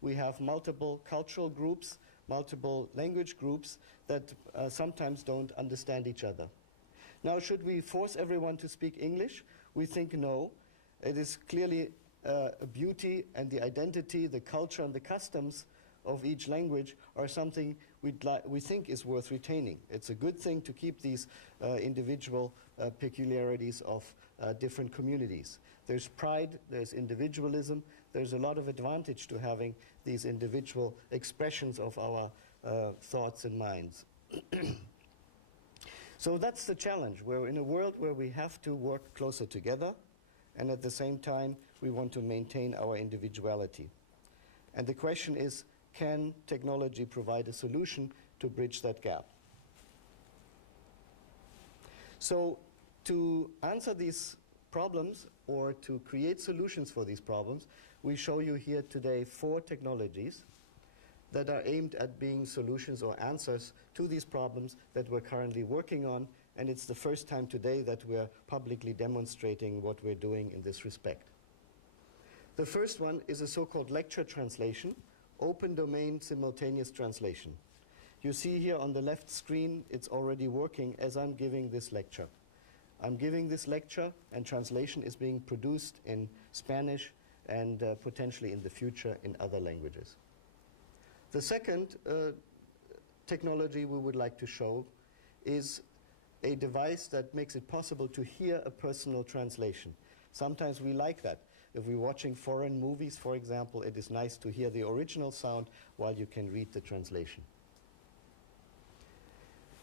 we have multiple cultural groups, multiple language groups that sometimes don't understand each other. Now, should we force everyone to speak English? We think no. It is clearly a beauty and the identity, the culture and the customs of each language are something we think is worth retaining. It's a good thing to keep these individual peculiarities of different communities. There's pride, there's individualism, there's a lot of advantage to having these individual expressions of our thoughts and minds. So that's the challenge. We're in a world where we have to work closer together, and at the same time we want to maintain our individuality. And the question is, can technology provide a solution to bridge that gap? So to answer these problems or to create solutions for these problems, we show you here today 4 technologies that are aimed at being solutions or answers to these problems that we're currently working on, and it's the first time today that we're publicly demonstrating what we're doing in this respect. The first one is a so-called lecture translation, open domain simultaneous translation. You see here on the left screen, it's already working as I'm giving this lecture. I'm giving this lecture and translation is being produced in Spanish and potentially in the future in other languages. The second technology we would like to show is a device that makes it possible to hear a personal translation. Sometimes we like that. If we're watching foreign movies, for example, it is nice to hear the original sound while you can read the translation.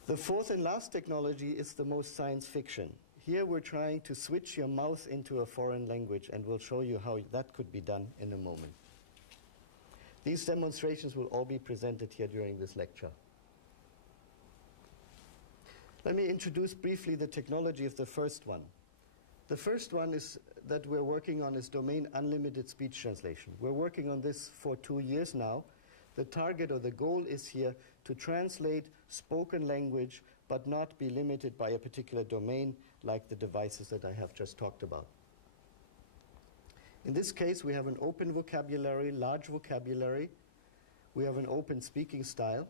The fourth and last technology is the most science fiction. Here we're trying to switch your mouth into a foreign language, and we'll show you how that could be done in a moment. These demonstrations will all be presented here during this lecture. Let me introduce briefly the technology of the first one. The first one is that we're working on is domain unlimited speech translation. We're working on this for 2 years now. The target or the goal is here to translate spoken language but not be limited by a particular domain like the devices that I have just talked about. In this case, we have an open vocabulary, large vocabulary. We have an open speaking style.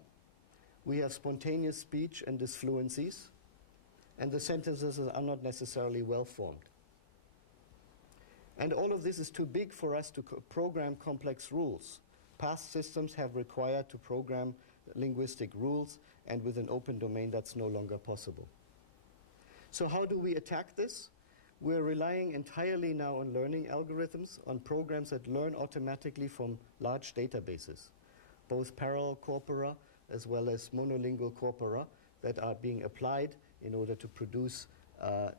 We have spontaneous speech and disfluencies. And the sentences are not necessarily well-formed. And all of this is too big for us to program complex rules. Past systems have required to program linguistic rules, and with an open domain, that's no longer possible. So how do we attack this? We're relying entirely now on learning algorithms, on programs that learn automatically from large databases, both parallel corpora as well as monolingual corpora that are being applied in order to produce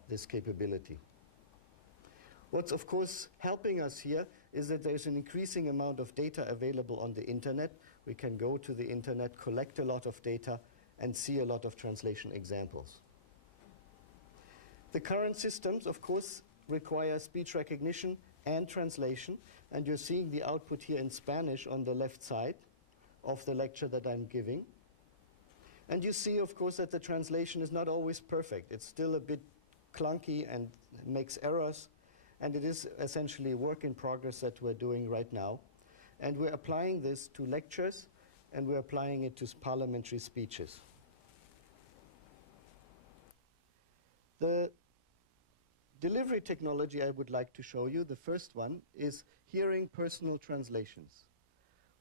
this capability. What's of course helping us here is that there's an increasing amount of data available on the internet. We can go to the internet, collect a lot of data, and see a lot of translation examples. The current systems, of course, require speech recognition and translation, and you're seeing the output here in Spanish on the left side of the lecture that I'm giving. And you see, of course, that the translation is not always perfect. It's still a bit clunky and makes errors, and it is essentially a work in progress that we're doing right now. And we're applying this to lectures, and we're applying it to parliamentary speeches. The delivery technology I would like to show you, the first one, is hearing personal translations.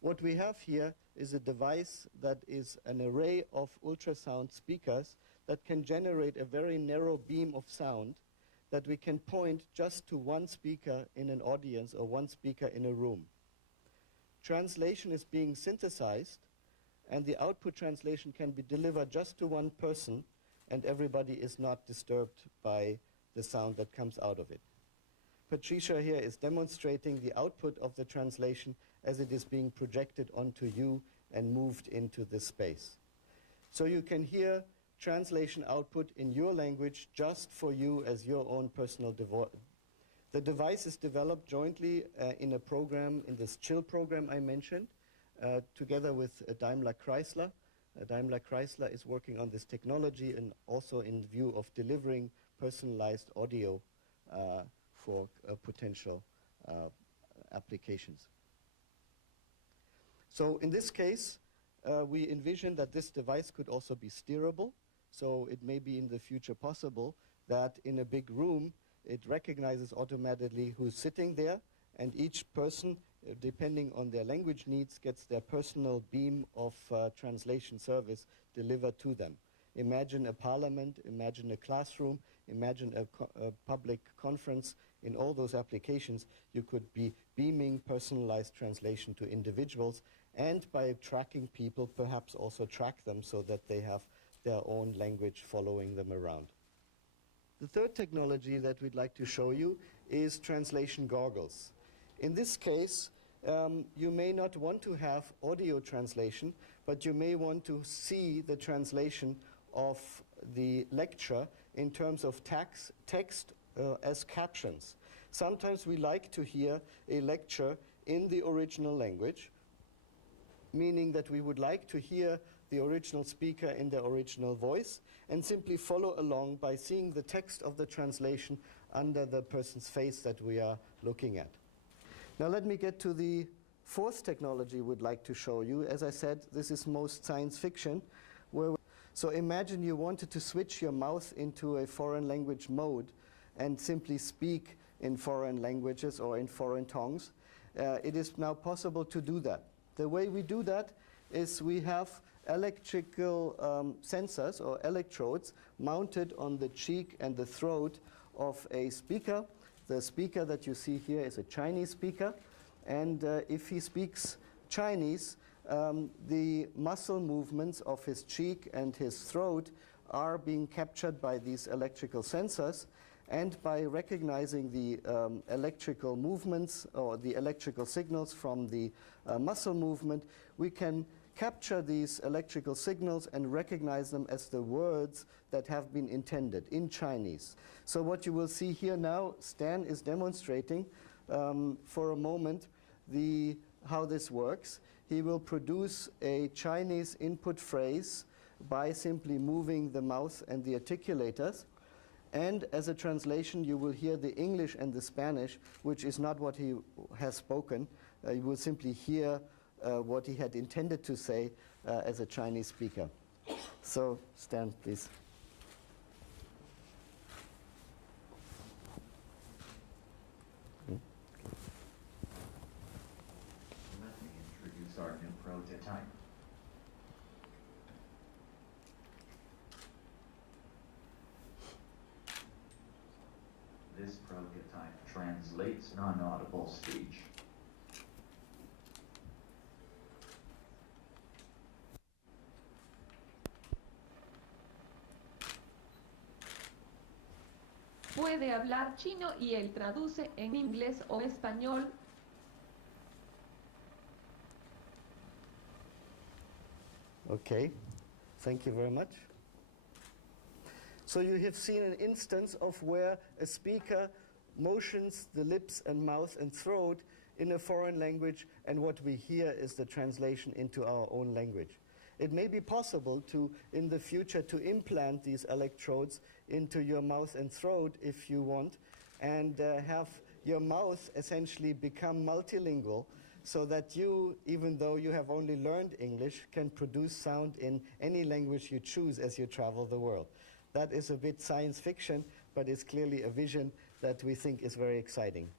What we have here is a device that is an array of ultrasound speakers that can generate a very narrow beam of sound that we can point just to one speaker in an audience or one speaker in a room. Translation is being synthesized, and the output translation can be delivered just to one person, and everybody is not disturbed by the sound that comes out of it. Patricia here is demonstrating the output of the translation as it is being projected onto you and moved into this space. So you can hear translation output in your language just for you as your own personal device. The device is developed jointly in a program, in this CHILL program I mentioned, together with Daimler Chrysler. Daimler Chrysler is working on this technology and also in view of delivering personalized audio for potential applications. So in this case, we envision that this device could also be steerable. So it may be in the future possible that in a big room, it recognizes automatically who's sitting there, and each person, depending on their language needs, gets their personal beam of translation service delivered to them. Imagine a parliament, imagine a classroom, imagine a public conference. In all those applications, you could be beaming personalized translation to individuals, and by tracking people, perhaps also track them so that they have their own language following them around. The third technology that we'd like to show you is translation goggles. In this case, you may not want to have audio translation, but you may want to see the translation of the lecture in terms of text as captions. Sometimes we like to hear a lecture in the original language, meaning that we would like to hear the original speaker in their original voice and simply follow along by seeing the text of the translation under the person's face that we are looking at. Now let me get to the fourth technology we'd like to show you. As I said, this is most science fiction. So imagine you wanted to switch your mouth into a foreign language mode and simply speak in foreign languages or in foreign tongues. It is now possible to do that. The way we do that is we have electrical sensors or electrodes mounted on the cheek and the throat of a speaker. The speaker that you see here is a Chinese speaker, and if he speaks Chinese, the muscle movements of his cheek and his throat are being captured by these electrical sensors, and by recognizing the electrical movements or the electrical signals from the muscle movement, we can capture these electrical signals and recognize them as the words that have been intended in Chinese. So what you will see here now, Stan is demonstrating for a moment how this works. He will produce a Chinese input phrase by simply moving the mouth and the articulators. And as a translation, you will hear the English and the Spanish, which is not what he has spoken. You will simply hear what he had intended to say as a Chinese speaker. So, Stan, please. Let me introduce our new prototype. This prototype translates non-audible speech. Puede hablar chino y él traduce en inglés o español. Okay, thank you very much. So you have seen an instance of where a speaker motions the lips and mouth and throat in a foreign language, and what we hear is the translation into our own language. It may be possible to, in the future, to implant these electrodes into your mouth and throat if you want, and have your mouth essentially become multilingual, so that you, even though you have only learned English, can produce sound in any language you choose as you travel the world. That is a bit science fiction, but it's clearly a vision that we think is very exciting.